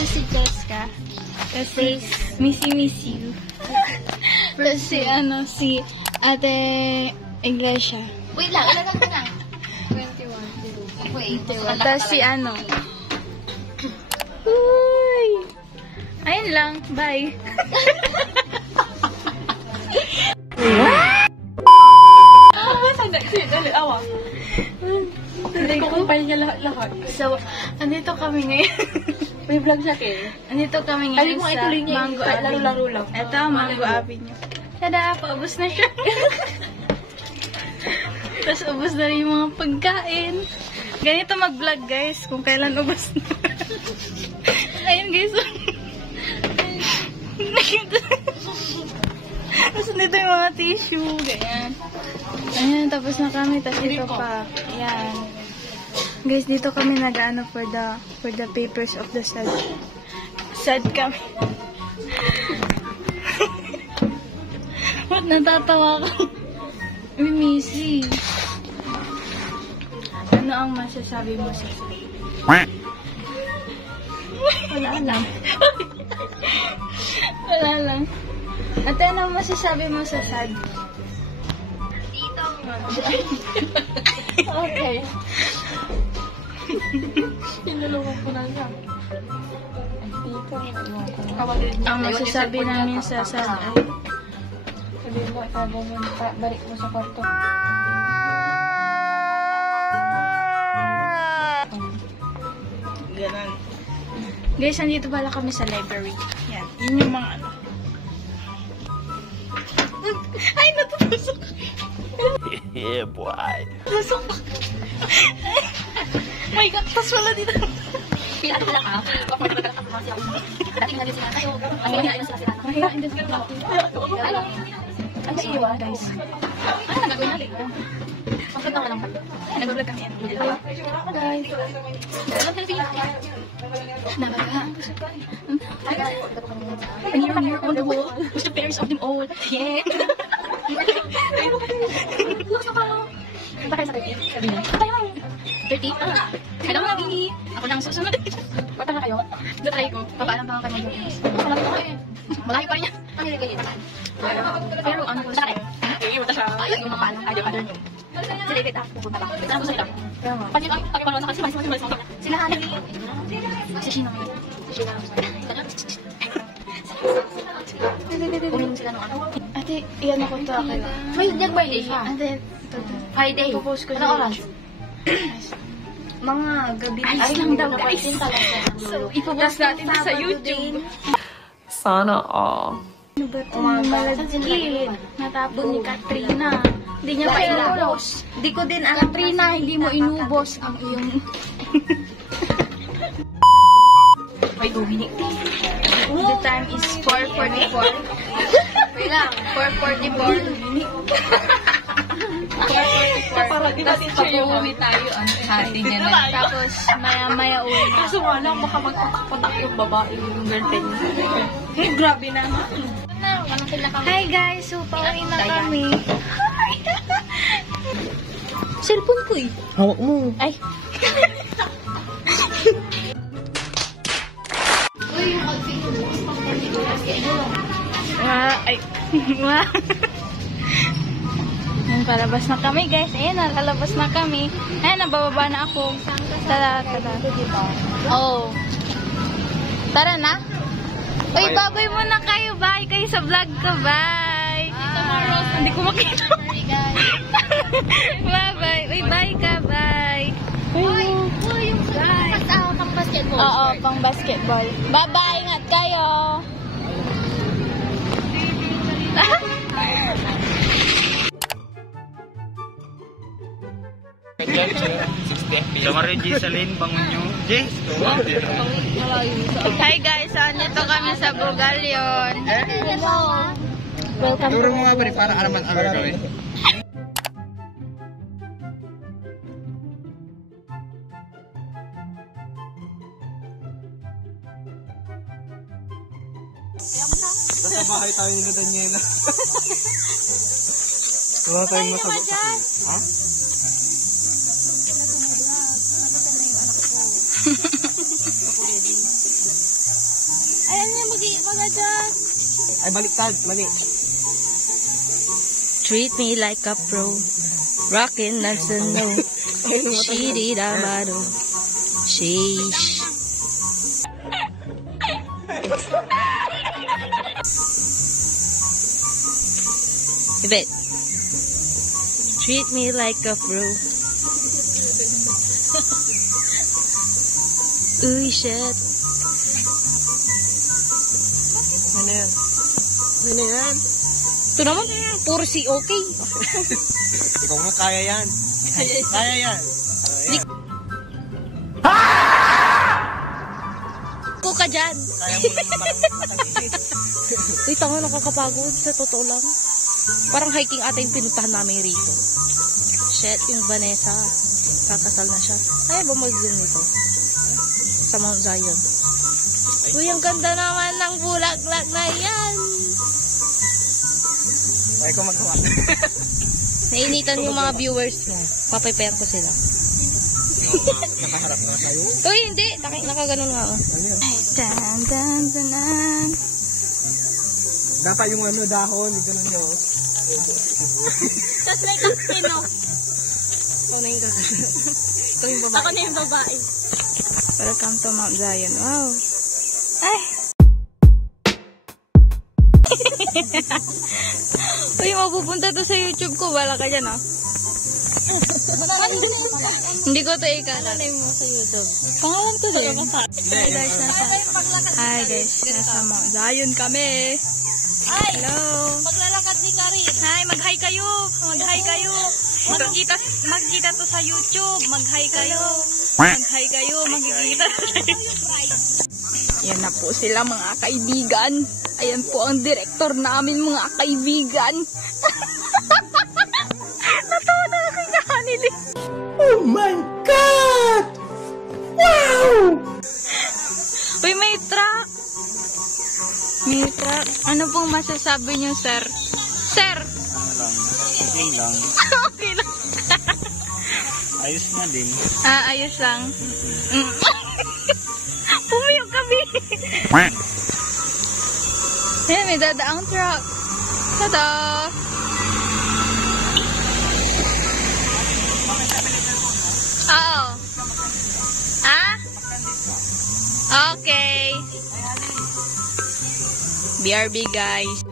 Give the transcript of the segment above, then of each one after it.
Ito si Jessica. Kasi miss you. Tapos si Ate Iglesia. Wait lang, ilagan ko na. 21. Wait. Tapos Uy! Ayun lang. Bye. Dali, awa. Dali ko kumpal niya lahat. So, andito kami ngayon. May vlog siya kayo. Andito kami ngayon sa Mango Avenue. Laro lang. Ito, Mango Avenue. Tada, paubos na siya. Tapos ubos na rin yung mga pagkain. Ganito mag-vlog guys, kung kailan ubos na. Ayun guys. Tapos dito yung mga tissue. Ganyan. Ayan, tapos na kami. Tapos ito pa. Ayan. Guys, dito kami nag-ano for the papers of the SAD. SAD kami. Ba't natatawa ka? Missy. Ano ang masasabi mo sa SAD? Wala lang. Wala lang. Ate, ano ang masasabi mo sa SAD? Dito. Okay. Tinulungan ko na siya. Dito. Ang masasabi namin sa SAD ay sabihin mo, ikaw mo, balik mo sa kwarto. Ganun. Guys, nandito pala kami sa library. Yan. Yun yung mga ano. Ay, natutusok. Yeah, boy. Tusok. My God, tas wala dito. Pinata ko lang ha. Dating na din sila tayo. Ang mahihain na sila. Mahihain din sila. Ano sa iwan? Guys. Ano nagagawin natin? Bakit naman lang? Nag-vlog kami yan. Guys. Alam ka na Nabaga. And you're here on the wall. Who's the parents of them all? Yeah. Bakit sa 30? Sabi niya. Tayo. 30? Kaya mo naging ako nang susunod. Pata na kayo. Datry ko. Papaalam pa kayo. Malapit ako eh. Malayo pa rin niya. Ang nilagay ito. Pero ano ko sa akin? Iiwan na siya. Ayaw yung mapaalam. Ayaw other nyo. Sila ikit ako. Pupunta lang. Saan gusto nila? Pagkipalo na kasi malis. Sila Honey. Si Shino ngayon. Si Shino. Uminom sila ng ano. Ate, iyan ako to. May nag-birthday siya. Ate, Friday. ipopost ko Anong oras? Mga gabi. Ay lang daw guys. So, ipopost natin sa YouTube. Sana all. Ano ba ito? Malagkit. Natapon ni Katrina. Hindi niya pa inubos. Hindi ko din alam. Katrina, hindi mo inubos ang iyong... May 2 minutes. The time is 4:44. Wait lang. 4:44. Parang di natin siya uwi tayo. Ano hati niya na. Tapos, maya-maya uwi na. Kaso nga lang, baka magpatak yung babae yung girlfriend niya. Hey, grabe naman. Ano sila kami? Hi guys, so pauwi na kami. Cellphone ko eh. Hawak mo. Ay. Ay. Palabas na kami guys. Ayan, nalalabas na kami. Ayan, nabababa na ako. Tara. Oh. Tara na. Uy, baboy muna kayo. Bye kayo sa vlog ko. Bye. Hindi ko makita. Bye. Uy, bye ka. Bye. Uy, yung pang basketball. Oo, pang basketball. Bye-bye. Ingat kayo. Kamarin G. Salin, bangon nyo. G. Hi guys, nandito kami sa Bugalyon. Welcome. Turo mo nga ba rin para araman ano gawin? Nasa bahay tayo nila Daniela. Wala tayong masabot sa kayo. Ha? Ayan niya, mag-adjust. Ay, baliktad. Mali. Treat me like a pro. Rockin' and snow. Shiri damado. Sheesh. Ibet. Treat me like a pro. Uy, shit. Ano yan? Ano yan? Ito naman, puro si okay. Ikaw nga kaya yan. Kaya yan. Ko ka dyan. Kaya mo naman parang matang-isip. Uy, tanga, nakakapagod. Sa totoo lang. Parang hiking ata yung pinuntahan namin rito. Shit, yung Vanessa. Kakasal na siya. Ay, ba mag-zoom nito? Sa Mount Zion. Uy, ang ganda naman ng bulaklak na yan. Ay, ko magawa. Nainitan yung mga viewers mo. Papaypayan ko sila. Nakaharap na kayo. Uy, hindi. Nakaganon nga. Oh. Ano yan? Dan, dan, dan. Dapat yung ano, dahon. Yung ganun nyo. Tapos na yung sino? Ikaw na yung kakasal. Ikaw yung babae. Ako na yung babae. Welcome to Mount Zion. Wow. Ay. Uy, mapupunta to sa YouTube ko. Wala ka dyan, ah. Hindi ko to ikalat. Ano mo sa YouTube? Pangalan ko din. Hi guys, nasa Mount Zion kami. Hello. Paglalakad ni Karin. Hi, mag-hi kayo. Mag-hi kayo. Magkita to sa YouTube. Mag-hi kayo. Mag-hi kayo. Magkikita to sa YouTube. Yan na po sila mga kaibigan. Ayan po ang director namin mga kaibigan. Natawa na ako yung kanili. Oh my God! Wow! Uy, may truck. May truck. Ano pong masasabi niyo, sir? Sir! Ano lang? Okay lang. Okay lang. Ayos nga din. Ayos lang. Pumiyok kami. Ayan, may dadaang truck. Tada! Oo. Ah? Okay. BRB guys.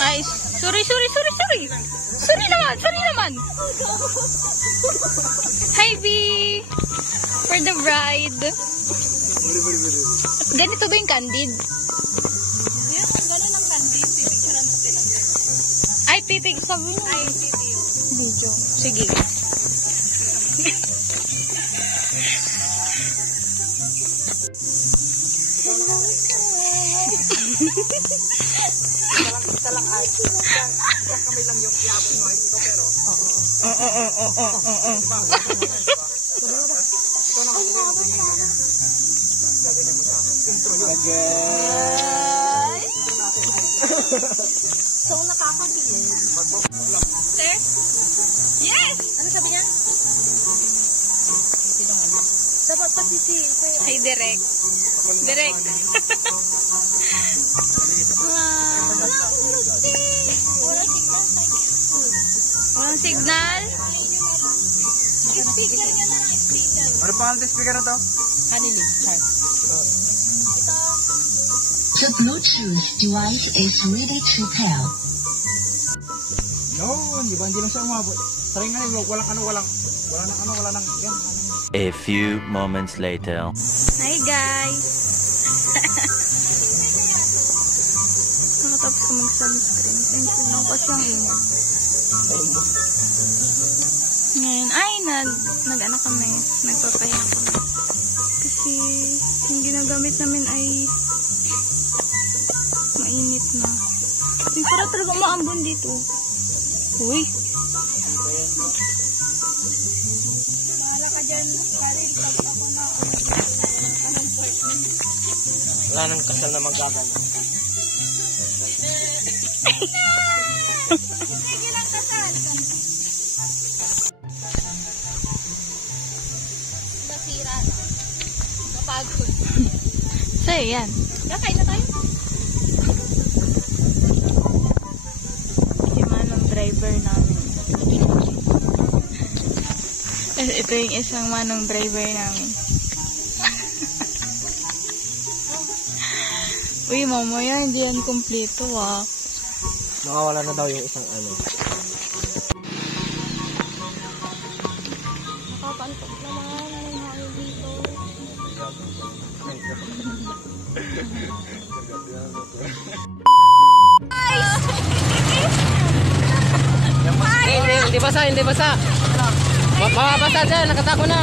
Ay, sorry. Sorry naman. Hi, B. For the bride. Ganito ba yung candid? Ay, pipig. Sabi mo. Ay, pipig. Video. Sige. Isa lang ay. Yan kamay lang yung iabot mo. Ikaw pero. Oo. So, nakakakilig. Sir? Yes! Ano sabi niya? Dapat pati si... Ay, direct. Direct. Walang signal? Speaker niya na. Speaker. Ano pa ang speaker na to? Hanili. The Bluetooth device is ready to pair. No, di ba? Hindi lang siya umabot. Try nga yun. Wala nang, yan. A few moments later. Hi guys! Nakatapos ko mag-sunscreen. Thank you. Kasi ang ingat. Ngayon, ay, nag-ano kami. Nagpapahinga kami. Kasi, yung ginagamit namin ay mainit na. Yung para talaga maambon dito. Uy! Wala ka dyan, Karin, pag ako na anong part mo. Wala nang kasal na magagano. Sige lang kasal. Sa'yo yan. Kakain na tayo. Si manong driver namin. Ito yung isang manong driver namin. Uy, mamaya hindi yan kumpleto ah. Nakawala na daw yung isang ano. Nakapantok naman. May hangin dito. Hindi basa. Mababasa dyan, nakatago na.